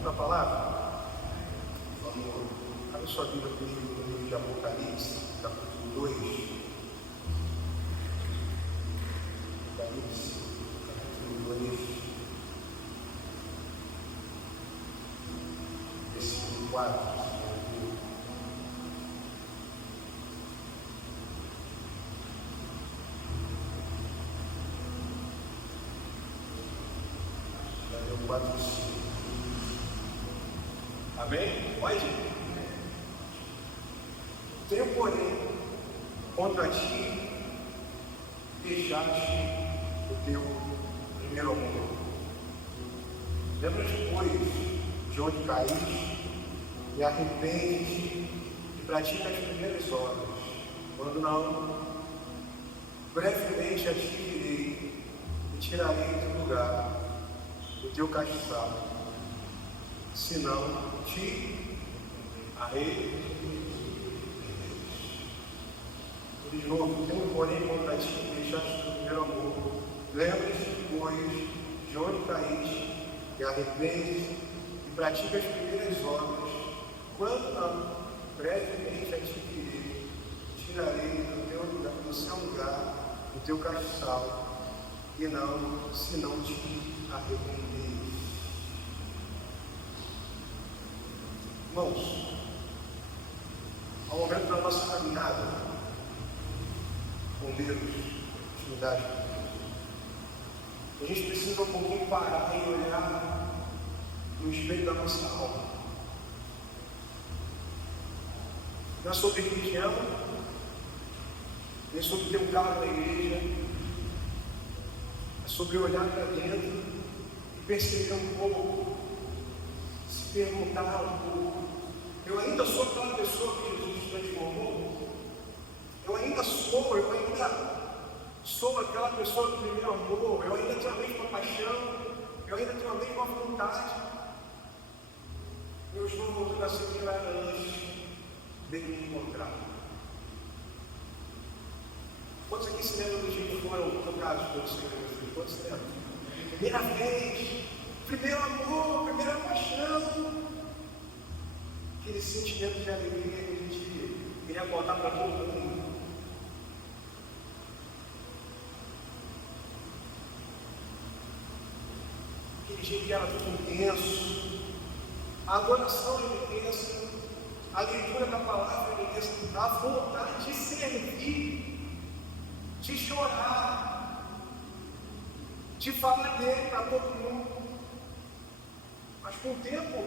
para a palavra? Vamos, abre sua Bíblia comigo no livro de Apocalipse, capítulo 2. Apocalipse, capítulo 2, versículo 4. Amém? Pode? Tenho, porém, contra ti, deixaste o teu primeiro amor. Lembra-te, pois, de onde caíste, e arrepende e pratica as primeiras obras. Quando não, brevemente a ti direi e tirarei do lugar o teu castiçal, se não te arrependeres. De novo, tenho, porém, contra ti, deixaste o teu primeiro amor. Lembra-te, pois, de onde caíste, e arrepende e pratica as primeiras obras. Quando não, brevemente a ti direi, tirarei do seu lugar o teu castiçal, e não, se não te arrependeres. Irmãos, ao momento da nossa caminhada com Deus, intimidade com Deus, a gente precisa um pouquinho parar e olhar no espelho da nossa alma. Não é sobre religião, nem sobre ter um carro na igreja, é sobre olhar para dentro e perceber um pouco, se perguntar um pouco: eu ainda sou aquela pessoa que Jesus transformou? Eu ainda sou aquela pessoa do primeiro amor? Eu ainda tenho a mesma paixão? Eu ainda tenho a mesma vontade? Eu estou voltando a ser quem eu era antes de me encontrar. Quantos aqui se lembram do dia que foram tocados pelo Senhor Jesus? Quantos se lembram? Primeira vez, primeiro amor, primeira paixão. Aquele sentimento de alegria que a gente queria botar para todo mundo. Aquele dia que era tudo intenso. A adoração era intensa. A leitura da palavra era intensa. A vontade de servir, de chorar, de falar dele para todo mundo. Mas com o tempo,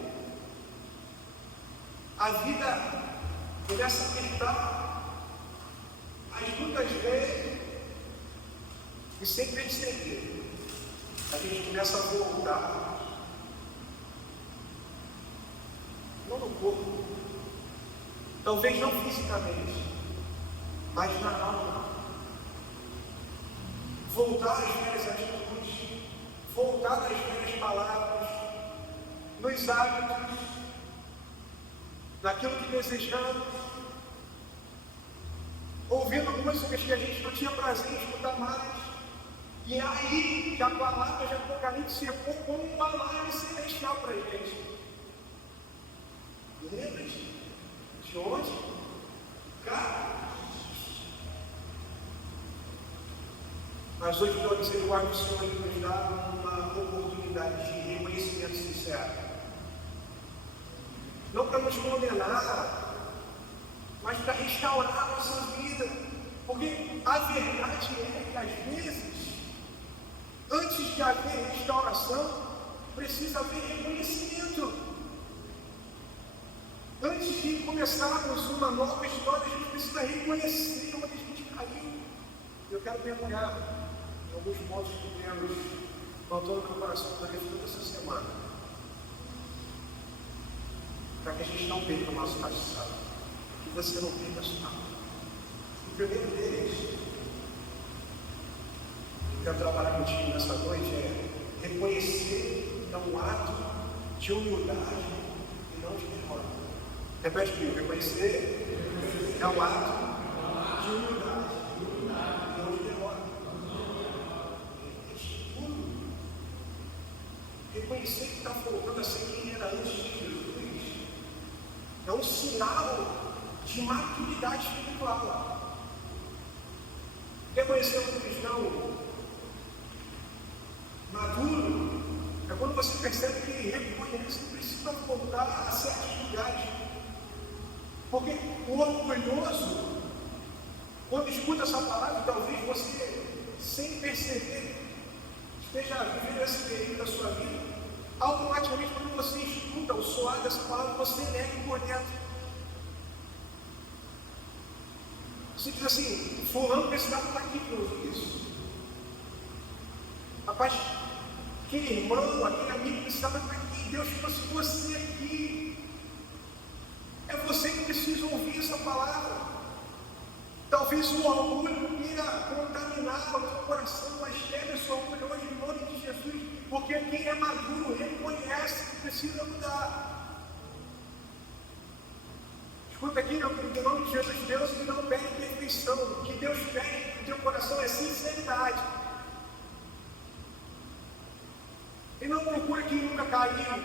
a vida começa a apertar, as lutas vêm, e sem perceber, a gente começa a voltar, não no corpo, talvez não fisicamente, mas na alma. Voltar às velhas atitudes, voltar às velhas palavras, nos hábitos, naquilo que desejamos, ouvindo músicas que a gente não tinha prazer em escutar mais, e é aí que a palavra de Apocalipse chegou como uma live celestial para a gente. Lembra-te de onde? Cara, mas hoje, pela misericórdia do Senhor, Ele nos dá uma oportunidade de reconhecimento sincero. Não para nos condenar, mas para restaurar a nossa vida. Porque a verdade é que, às vezes, antes de haver restauração, precisa haver reconhecimento. Antes de começarmos uma nova história, a gente precisa reconhecer onde a gente caiu. Eu quero mergulhar em alguns pontos que Deus plantou no meu coração durante toda essa semana, para que a gente não perca o nosso castiçal, que você não perca a sua alma. O primeiro deles, que eu quero trabalhar contigo nessa noite, é reconhecer um ato de humildade e não de derrota. Repete comigo: reconhecer é um ato de humildade e não de derrota. Reconhecer que está voltando a ser quem era antes um sinal de maturidade espiritual. Quer conhecer um cristão maduro? É quando você percebe que ele reconhece que precisa voltar a certos lugares. Porque o orgulhoso, quando escuta essa palavra, talvez você, sem perceber, esteja vivendo esse período da sua vida, automaticamente, quando você escuta o soar dessa palavra, você nega por dentro. Você diz assim: fulano precisava estar aqui para ouvir isso. Rapaz, aquele irmão, aquele amigo precisava estar aqui. Deus trouxe você aqui. É você que precisa ouvir essa palavra. Talvez o orgulho queira contaminar o seu coração, mas quebre esse orgulho hoje em nome de Jesus, porque quem é maduro reconhece que precisa mudar. Escuta aqui, meu querido, em nome de Jesus, Deus não pede perfeição. O que Deus pede no teu coração é sinceridade. Ele não procura quem nunca caiu.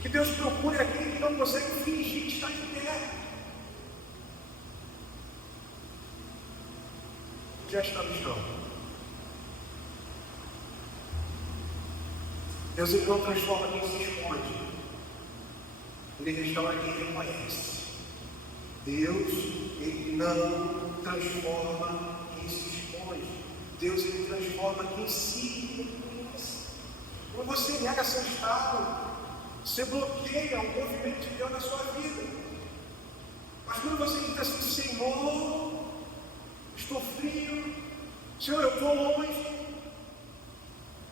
Que Deus procura aquele que não consegue fingir que está de pé. Já está no chão. Deus ele não transforma quem se esconde. Ele restaura quem reconhece. Deus ele não transforma quem se esconde. Deus ele transforma quem se reconhece. Quando você nega seu estado, você bloqueia o movimento de Deus na sua vida. Mas quando você diz assim: Senhor, estou frio, Senhor, eu estou longe,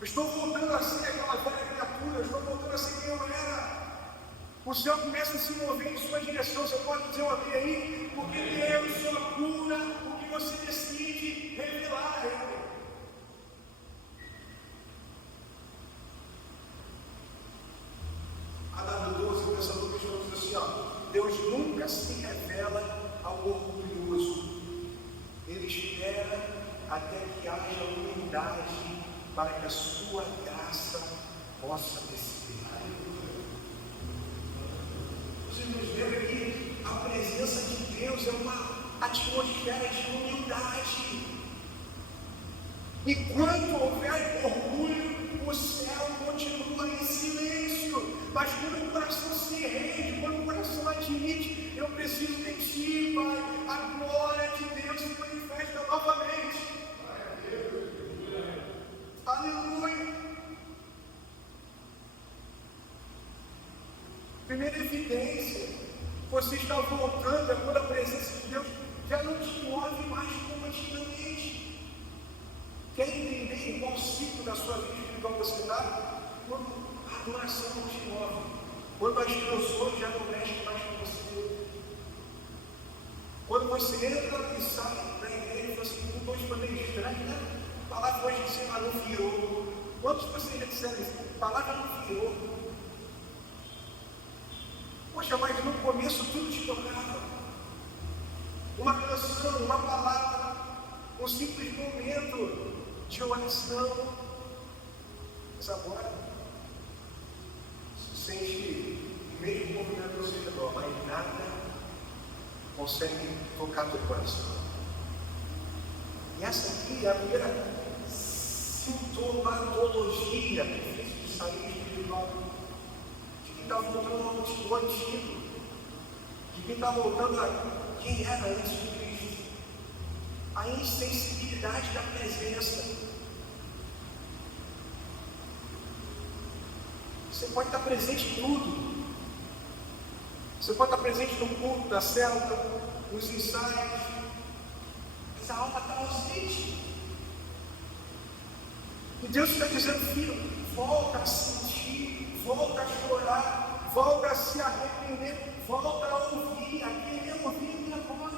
eu estou voltando a ser aquela velha criatura, eu estou voltando a ser quem eu era. O Senhor começa a se mover em sua direção. Você pode dizer um amém aí? Porque Deus só cura o que você decide revelar a Ele. A.W. o pensador cristão, diz assim: Deus nunca se revela ao orgulhoso. Ele espera até que haja humildade para que a sua graça possa descer. Os irmãos, lembram que a presença de Deus é uma atmosfera de humildade. E quando houver orgulho, o céu continua em silêncio. Mas quando o coração se rende, quando o coração admite: eu preciso de ti, Pai, a glória de Deus se manifesta novamente. Aleluia. Primeira evidência, você está voltando é quando a presença de Deus já não te move mais como antigamente. Quer entender em qual ciclo da sua vida espiritual você está? Quando a adoração não te move, quando as canções já não mexem mais com você, quando você entra e sai da igreja e fala assim: não estou meio estranho, né? A palavra hoje de cima não virou. Quantos de vocês já disseram isso? A palavra não virou. Poxa, mas no começo tudo te tocava. Uma canção, uma palavra, um simples momento de oração. Mas agora se sente meio movimento ao seu redor, mas nada consegue tocar teu coração. E essa aqui é a primeira sintomatologia de sair espiritual. De quem está voltando ao antigo. De quem está voltando a quem era antes de Cristo. A insensibilidade da presença. Você pode estar presente em tudo. Você pode estar presente no culto, na célula, nos ensaios. Mas a alma está ausente. E Deus está dizendo: filho, volta a sentir, volta a chorar, volta a se arrepender, volta a ouvir, a querer ouvir minha voz.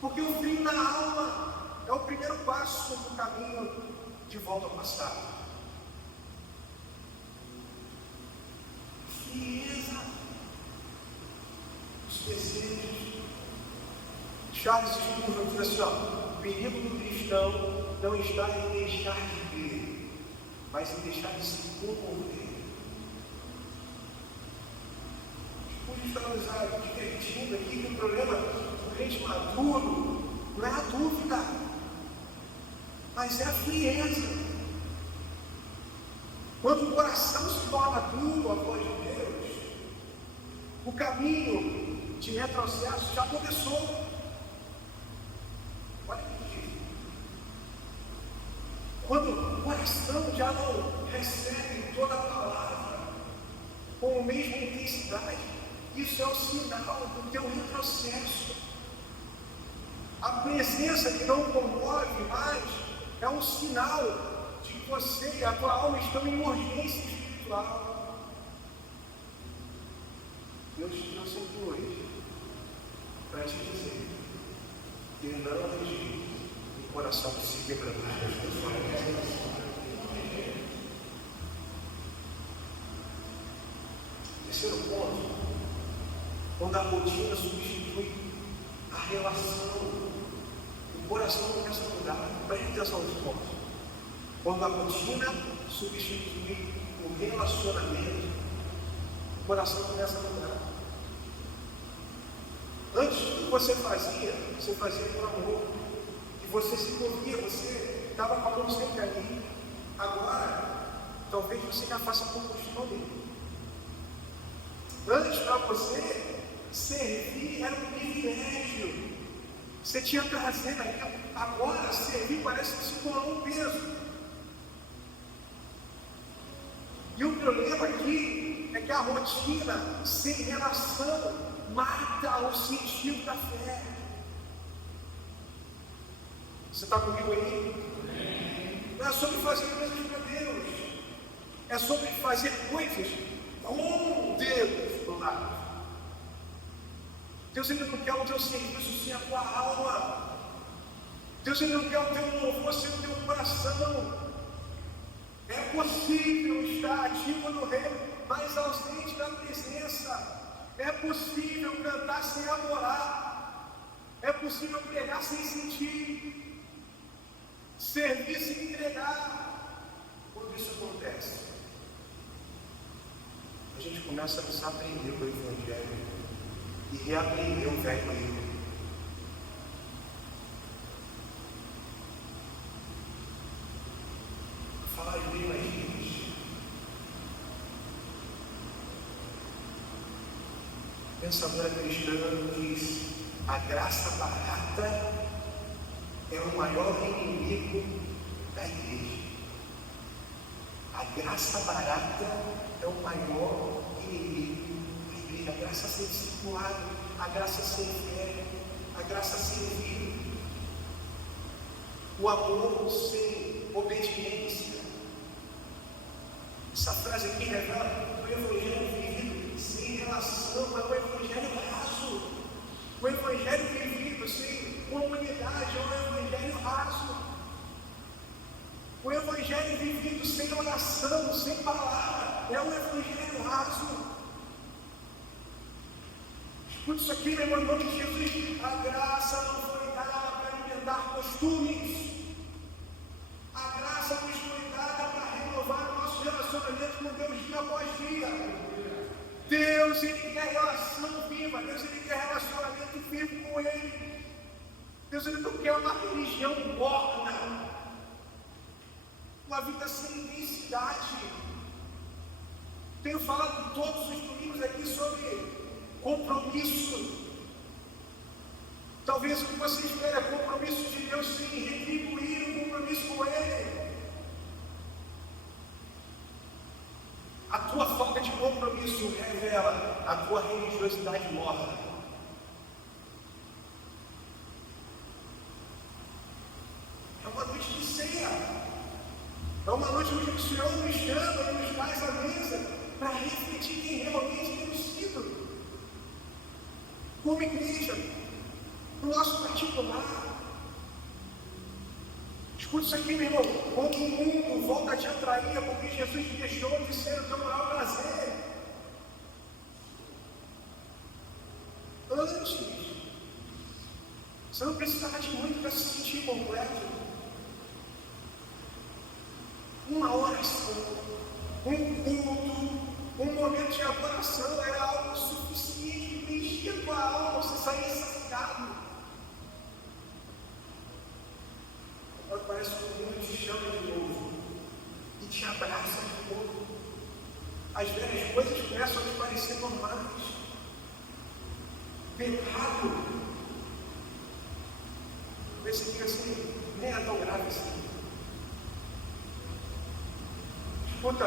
Porque o frio na alma é o primeiro passo no caminho de volta ao passado. Frieza, os desejos. Charles Spurgeon diz assim: o perigo do cristão não está em deixar de ver, mas em deixar de se comover. Por estamos divertindo aqui que o problema do crente maduro não é a dúvida, mas é a frieza. Quando o coração se torna duro à voz de Deus, o caminho de retrocesso já começou. Olha o que diz. Quando o coração já não recebe toda a palavra com a mesma intensidade, isso é o sinal do teu retrocesso. A presença que não comove mais é um sinal de que você e a tua alma estão em urgência espiritual. Deus te trouxe aqui hoje para te dizer que não rejeite o coração que se quebranta das pessoas. Terceiro ponto, quando a rotina substitui a relação, o coração começa a mudar. Preste atenção nesse ponto. Quando a rotina substitui o relacionamento, o coração começa a mudar. Antes, o que você fazia por amor. E você se movia, você estava com a mão sempre ali. Agora, talvez você já faça por costume. Antes, para você, servir era um privilégio. Você tinha prazer naquilo. Agora, servir parece que se tornou um peso. E o problema aqui é que a rotina sem relação mata o sentido da fé. Você está comigo aí? Não é sobre fazer coisas para Deus, é sobre fazer coisas com Deus do lado. Deus ainda não quer o teu serviço sem a tua alma. Deus ainda não quer o teu louvor sem o teu coração. É possível estar ativo no reino, mas ausente da presença. É possível cantar sem adorar. É possível pregar sem sentir. Servir sem entregar. Quando isso acontece, a gente começa a desaprender o Evangelho e reaprender o velho livro. Falar de bem mais gente. Pensadora cristã diz: a graça barata é o maior inimigo da igreja. A graça barata é o maior inimigo da igreja. A graça sem discipulado, a graça sem fé, a graça sem vida, o amor sem obediência. Essa frase aqui revela o evangelho vivido sem relação, é o evangelho raso. O evangelho vivido sem comunidade é o evangelho raso. O evangelho vivido sem oração, sem palavra, é o evangelho raso. Escute isso aqui, meu irmão, em nome de Jesus. A graça não foi dada para alimentar costumes. A graça nos foi dada para renovar o nosso relacionamento com Deus dia após dia. Deus, Ele quer relação viva. Deus, Ele quer relacionamento vivo com Ele. Deus, Ele não quer uma religião morna, uma vida sem intensidade. Tenho falado todos os domingos aqui sobre compromisso. Talvez o que você espera é compromisso de Deus sem retribuir o compromisso com Ele. A tua falta de compromisso revela a tua religiosidade morta. É uma noite de ceia. É uma noite onde o Senhor nos chama e nos faz a mesa para refletir quem realmente temos sido. Como igreja, no nosso particular. Escute isso aqui, meu irmão. Quando o mundo volta a te atrair, é porque Jesus deixou de ser o teu maior prazer. Antes, você não precisava de muito para se sentir completo. uma oração, um culto, um momento de adoração era algo suficiente, preenchia a tua alma, você saía saciado. Agora parece que o mundo te chama de novo e te abraça de novo. As velhas coisas começam a te parecer normais. Pecado. Você fica assim, nem é tão grave assim. Escuta,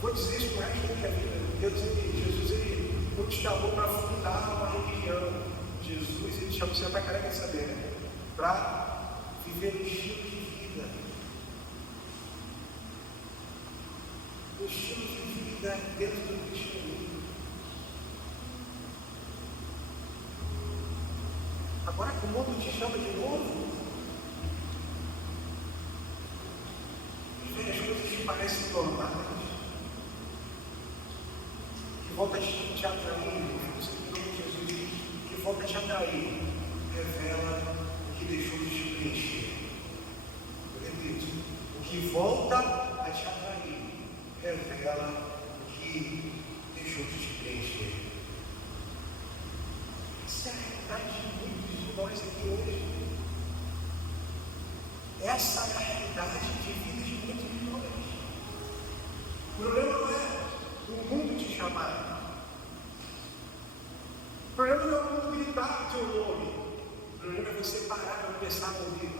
vou dizer isso para resto da minha vida. Jesus, ele não te chamou para fundar uma religião. Jesus, ele te chamou, você está querendo saber, né? Para viver um estilo de vida. Um estilo de vida dentro do cristianismo. Agora que o mundo te chama de novo, as coisas te parecem normais, que volta a te atrair, Jesus, que volta a te atrair, revela o que deixou de te preencher. Eu repito, o que volta a te atrair, revela o que deixou de te preencher. Essa é a realidade de muitos de nós aqui hoje. Essa é a realidade de vida de muitos de nós. O problema não é o mundo te chamar. O problema não é o mundo gritar o teu nome. O problema é você parar para começar a ouvir.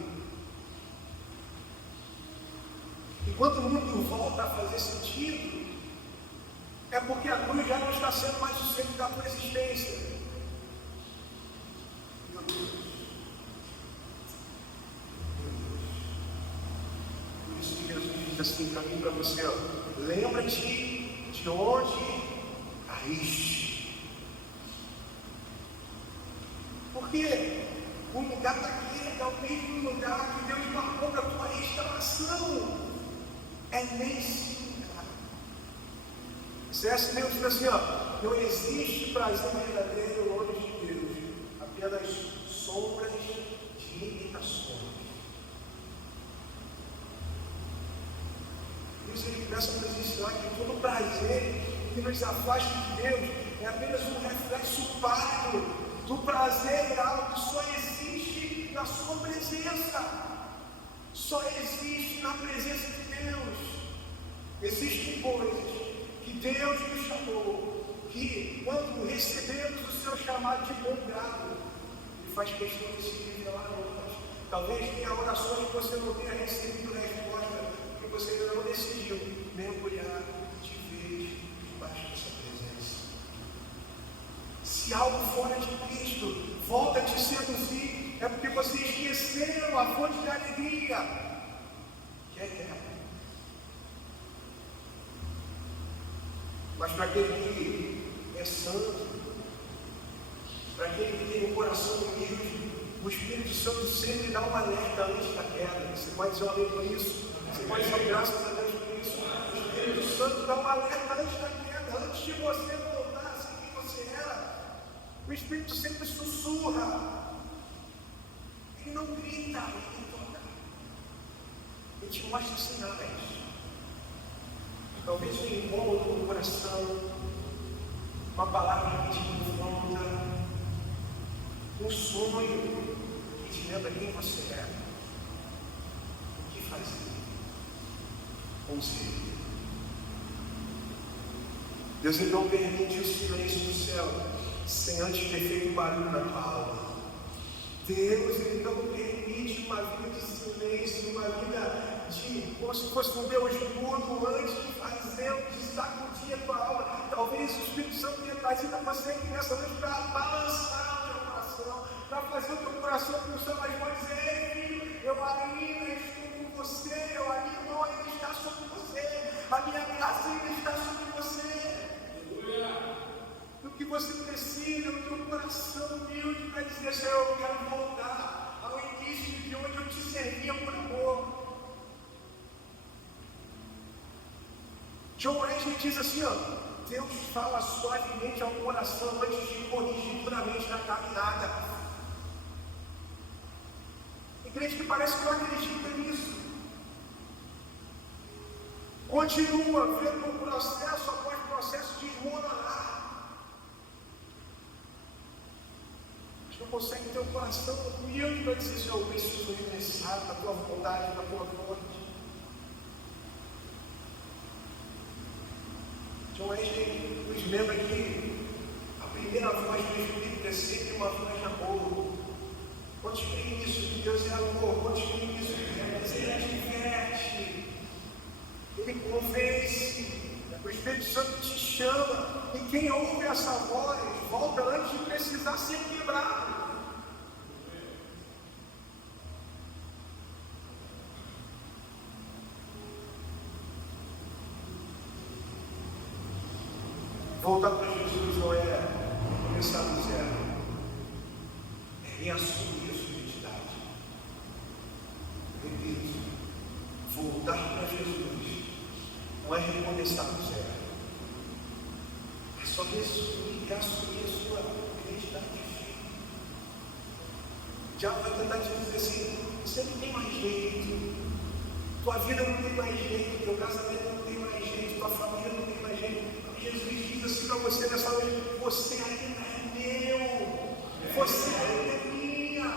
Enquanto o mundo volta a fazer sentido, é porque a cruz já não está sendo mais o centro da tua existência. Meu Deus. Por isso que Jesus diz assim para mim e para você, ó, lembra-te de onde caíste. Porque o lugar daquele é o mesmo lugar que Deus marcou para a tua restauração. É nesse lugar. C.S. Lewis diz assim, ó, não existe prazer verdadeiro longe de Deus, apenas sombras de imitações. Por isso ele começa a nos ensinar que todo prazer que nos afasta de Deus é apenas um reflexo pálido do prazer real que só existe na sua presença. Só existe na presença de Deus. Existem coisas que Deus nos chamou, que quando recebemos o seu chamado de bom grado, Ele faz questão de se revelar a nós. Talvez tenha orações que você não tenha recebido resposta, porque você ainda não decidiu mergulhar de vez debaixo dessa presença. Se algo fora de Cristo volta a te seduzir, é porque você esqueceu a fonte de alegria, que é eterna. Mas para aquele que é santo, para aquele que tem um coração humilde, o Espírito Santo sempre dá um alerta antes da queda. Você pode dizer um amém por isso? Você pode dizer graças a Deus por isso? O Espírito Santo dá um alerta antes da queda, antes de você voltar a ser quem você era. O Espírito sempre sussurra. Ele não grita, ele toca. Ele te mostra sinais. Talvez um incômodo no coração, uma palavra que te confronta, um sonho que te lembra quem você é. O que fazer? Conselho. Deus então permite o silêncio do céu, sem antes ter feito barulho na tua alma. Deus então permite uma vida de silêncio, uma vida de, como se fosse um Deus mudo, antes de fazer, de sacudir a tua alma. Talvez o Espírito Santo tenha trazido a você aqui nessa noite para balançar o teu coração, para fazer o teu coração pulsar mais forte. Ei, filho, eu ainda estou com você, eu ainda está sobre você, a minha graça ainda está sobre você. O que você precisa é o teu coração humilde para dizer, Senhor, eu quero voltar ao início de onde eu te servia por amor. John Wesley diz assim, ó, Deus fala suavemente ao coração antes de corrigir duramente na caminhada. Tem crente que parece que não acredita nisso. Continua vendo um processo após processo de desmoronar. Mas não consegue ter um coração humilde para dizer: Senhor, eu preciso regressar da tua vontade, da tua vontade. John Wesley nos lembra que a primeira voz do Espírito é sempre uma voz de amor. Quantos creem nisso? Que Deus é amor. Quantos creem nisso? Mas Ele adverte, Ele convence. O Espírito Santo te chama. E quem ouve essa voz volta antes de precisar ser quebrado. Voltar para Jesus não é começar do zero, é reassumir a sua identidade. Repito, voltar para Jesus não é recomeçar do zero, é só reassumir a sua identidade. Já vai tentar te dizer assim: você não tem mais jeito, tua vida não tem mais jeito, teu casamento não tem mais jeito, tua família não tem mais jeito. Jesus diz assim para você nessa noite: você ainda é meu, você ainda é minha,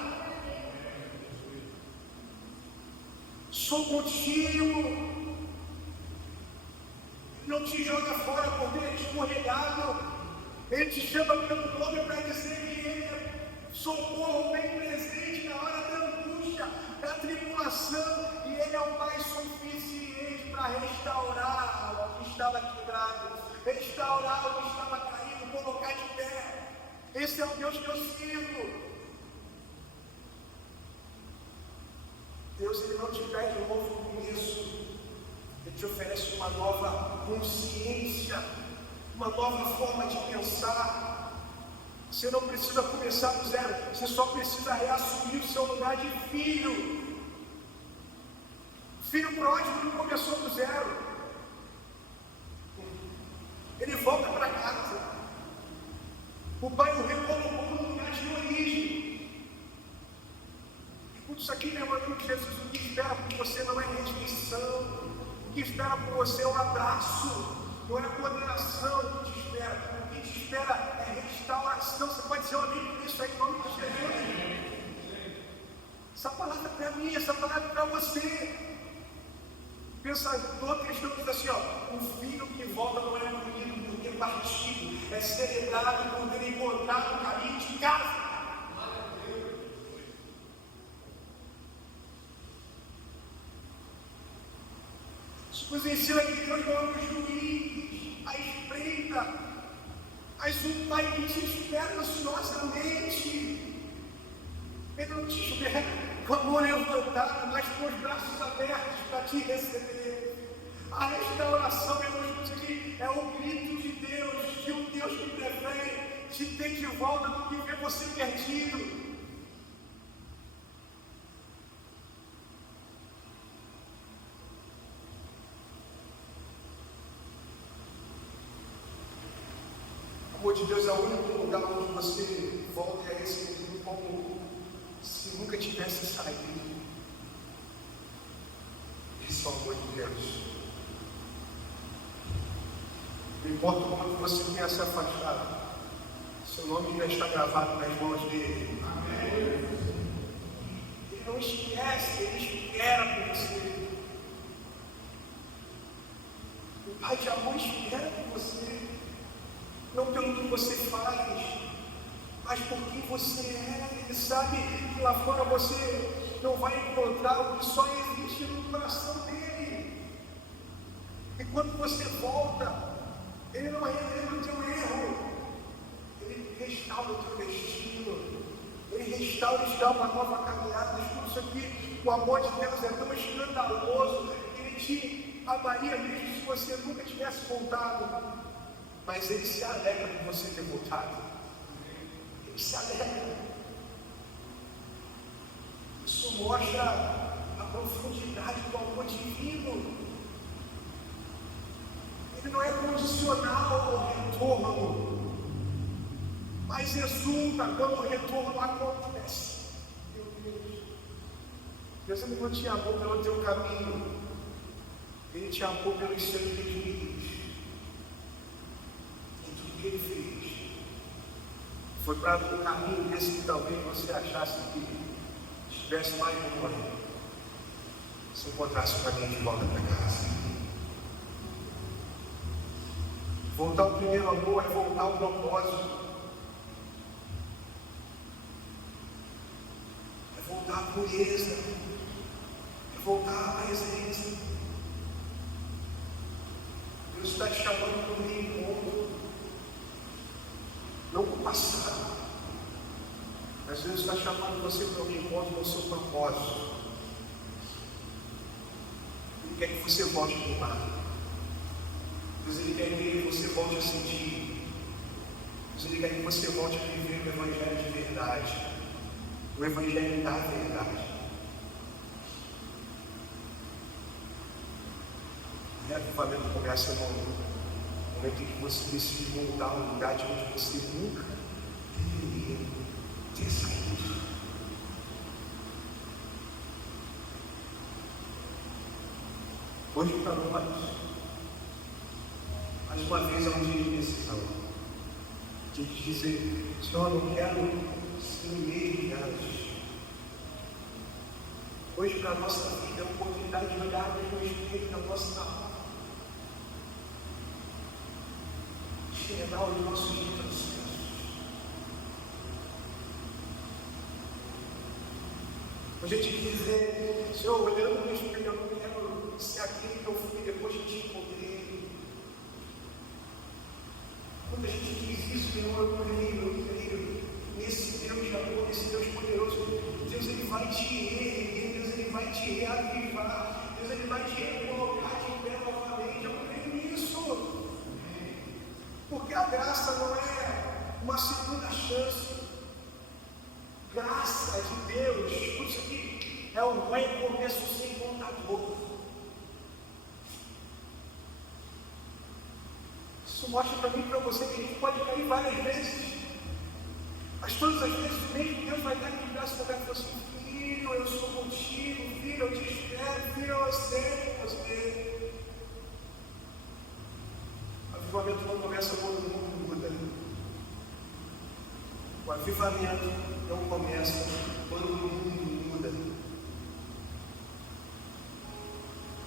sou contigo, não te joga fora por ter escorregado, Ele te chama pelo nome para dizer que Ele é socorro bem presente na hora da angústia, da tribulação, e Ele é o Pai suficiente para restaurar o que estava quebrado, restaurar o que estava caído, colocar de pé. Esse é o Deus que eu sirvo. Deus, Ele não te pede um novo começo, Ele te oferece uma nova consciência, uma nova forma de pensar. Você não precisa começar do zero, você só precisa reassumir o seu lugar de filho. Filho pródigo não começou do zero, ele volta para casa. O pai o recolocou no lugar de origem. Tudo isso aqui lembrando que Jesus, o que espera por você não é rejeição, o que espera por você é um abraço, não é condenação. O que te espera é restauração. Você pode ser um amigo disso aí em nome de Jesus. Essa palavra é para mim, essa palavra é para você. Pensa, toda questão diz assim: ó, o filho que volta não é punido por ter partido, é celebrado por ter encontrado o caminho de casa. Isso nos ensina que Deus não é um juiz à espreita, mas um Pai que te espera ansiosamente. Ele não te espera com a mão levantada, mas com os braços abertos para te receber. A restauração é o grito de Deus, de um Deus que prefere te ter de volta do que ver você perdido. O amor de Deus é o único lugar onde você volta e é recebido como se nunca tivesse saído. Esse é o amor de Deus. Não importa como você tenha se afastado, seu nome já está gravado nas mãos dele. Amém. Ele não esquece, ele espera por você. O Pai de amor espera por você, não pelo que você faz, mas por quem você é. Ele sabe que lá fora você não vai encontrar o que só existe no coração dele. E quando você volta, ele não relembra o teu erro, ele restaura o teu destino, ele restaura uma nova caminhada. Escuta isso aqui: o amor de Deus é tão escandaloso, ele te amaria mesmo se você nunca tivesse voltado, mas ele se alegra por você ter voltado. Ele se alegra. Isso mostra a profundidade do amor divino. Ele não é condicional ao retorno, mas exulta quando o retorno acontece. Meu Deus, Deus não te amou pelo teu caminho, Ele te amou pelos seus desvios. E tudo que ele fez foi para um caminho desse que talvez você achasse que estivesse mais longe, se encontrasse o caminho de volta para casa. Voltar ao primeiro amor é voltar ao propósito. É voltar à pureza. É voltar à presença. Deus está te chamando para um reencontro. Não para o passado. Mas Deus está chamando você para um reencontro no seu propósito. Ele quer que você volte para o mar. Deus, Ele quer que você volte a sentir. Deus, Ele quer que você volte a viver o Evangelho de verdade. O Evangelho da verdade. E o avivamento começa no momento em que você decide voltar a um lugar de onde você nunca deveria ter saído. Hoje para nós, mais uma vez é um dia de decisão. De dizer, Senhor, eu não quero ser o mesmo de antes. Hoje para a nossa vida é uma oportunidade de olhar no espelho da nossa alma. De lembrar os nossos processos. Hoje a gente dizer, Senhor, olhando no espelho, eu não quero ser aquele que eu fui depois de te encontrei. Quando a gente diz isso, Senhor, eu creio nesse Deus de amor, nesse Deus poderoso. Deus, Ele vai te erguer, Deus, Ele vai te reavivar, Deus, Ele vai te recolocar de pé novamente. Eu creio nisso. Porque a graça não é uma segunda chance. Graça de Deus, tudo isso aqui é um recomeço sem contador. Isso mostra para mim e para você que a gente pode cair várias vezes. Mas todas as vezes o mesmo Deus vai estar aqui no braço e falar assim, filho, eu sou contigo, filho, eu te espero, filho, eu sei você. O avivamento não começa quando o mundo muda. O avivamento não começa quando o mundo muda.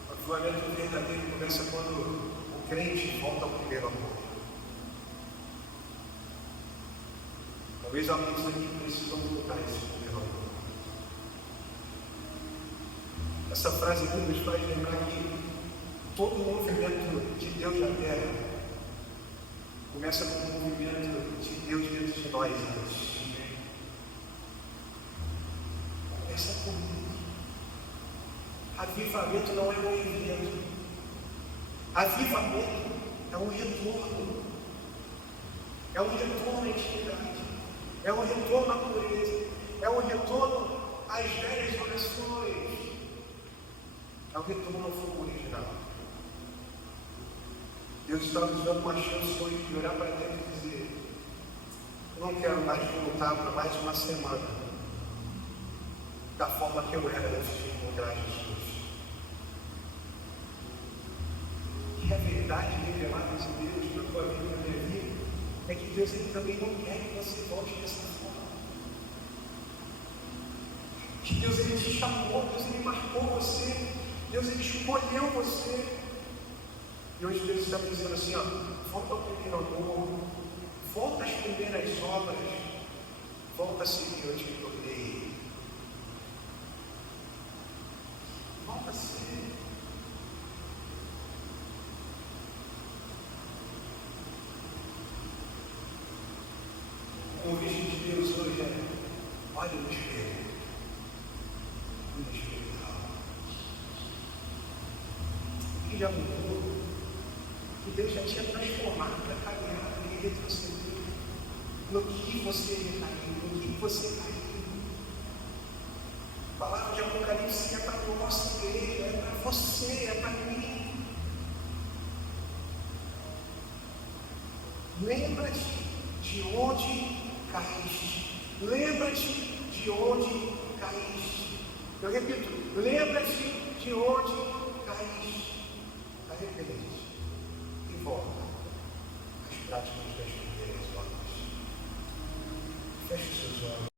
O avivamento verdadeiro começa quando o crente volta ao primeiro amor. Talvez alguns aqui precisam voltar a esse primeiro amor. Essa frase aqui nos faz lembrar que todo o movimento de Deus na terra começa com um movimento de Deus dentro de nós antes. Começa comigo. Avivamento não é um evento. Avivamento é um retorno. É um retorno à intimidade. É um retorno à pureza. É um retorno às velhas orações. É um retorno ao fogo original. Deus está nos dando uma chance hoje de olhar para dentro e dizer, eu não quero mais voltar para mais uma semana da forma que eu era antes de encontrar Jesus. E a verdade revelada de Deus na tua vida e na minha vida é que Deus Ele também não quer que você volte dessa forma. Que Deus Ele te chamou, Deus Ele marcou você, Deus Ele escolheu você. E hoje Deus está dizendo assim, ó, volta ao primeiro amor, volta às primeiras obras, volta a ser que eu te procurei. Volta a ser. O convite de Deus hoje é, olha no espelho. Olha no espelho da alma. O que já mudou? Que Deus já tinha transformado a caminhada e retroceder no que você recaiu, no que você caiu. A palavra de Apocalipse é para a nossa igreja, é para você, é para mim. Lembra-te de onde caíste. Lembra-te de onde caíste. Eu repito, lembra-te de onde caíste. Feche seus olhos.